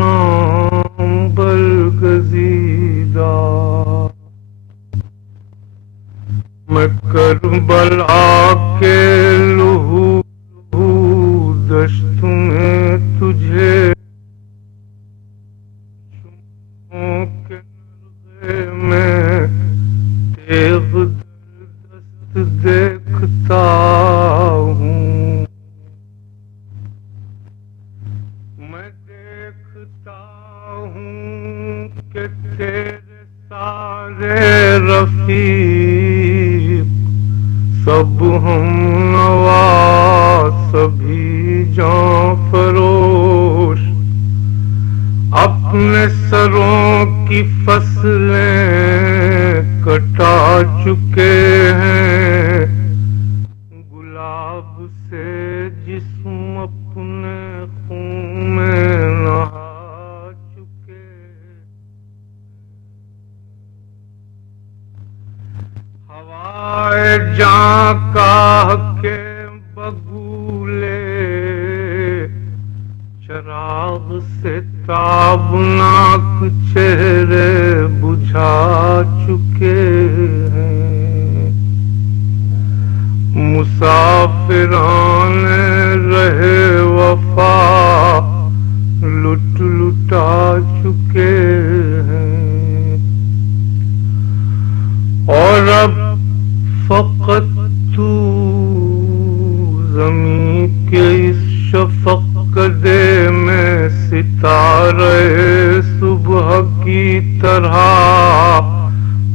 نام برگزیدہ، میں کربلا کے لہو دشت میں تجھے شمعوں کے نرغے میں تیغ دست دیکھتا ہوں، میں دیکھتا ہوں کہ تیرے سارے رفیق سب ہم نوا، سبھی جاں فروش اپنے سروں کی فصلیں کٹا چکے ہیں، گلاب سے جسم اپنے خون میں نہا چکے، ہوائے جاں کاہ کے بگولے چراغ سے تابناک چہرے بجھا چکے ہیں، مسافران رہے وفا لٹ لٹا چکے ہیں، اور اب فقط تو زمین کے اس شفق کدے میں ستارے صبح کی طرح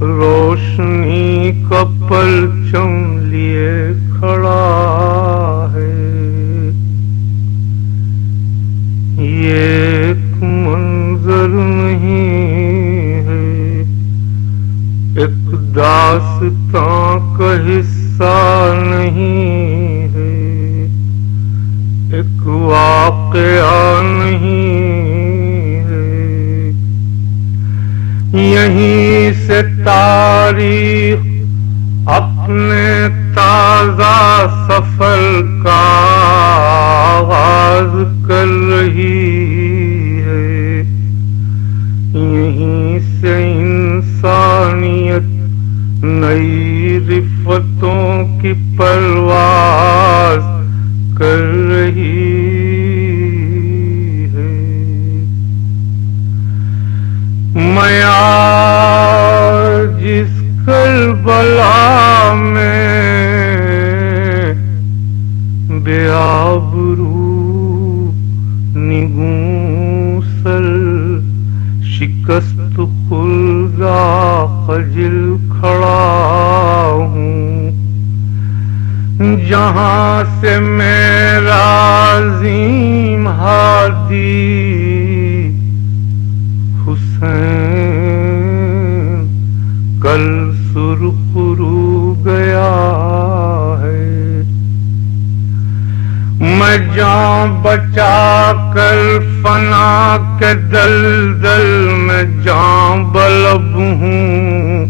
روشنی کا پرچم لیے کھڑا ہے، یہ ایک منظر نہیں ہے، ایک داستاں کا حصہ نہیں ہے، ایک واقعہ نہیں ہے، یہیں سے تاریخ اپنے تازہ سفر کا آغاز کر رہی ہے، یہیں سے انسانیت نئی رفتوں کی پرواز کر رہی ہے، میں آج اس کربلا میں بے آبرو نگوں سر شکست خلدہ خجل کھڑا ہوں، جہاں سے میرا عظیم ہادی حسین کل سرخ رو گیا ہے، میں جان بچا کر فنا کے دلدل میں جان بلب ہوں،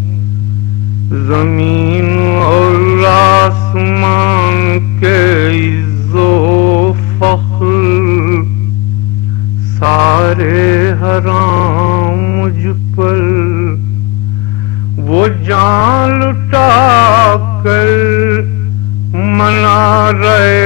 زمین اور آسمان کے عز و فخر سارے حرام مجھ پر، وہ جان لٹا کر منا رہے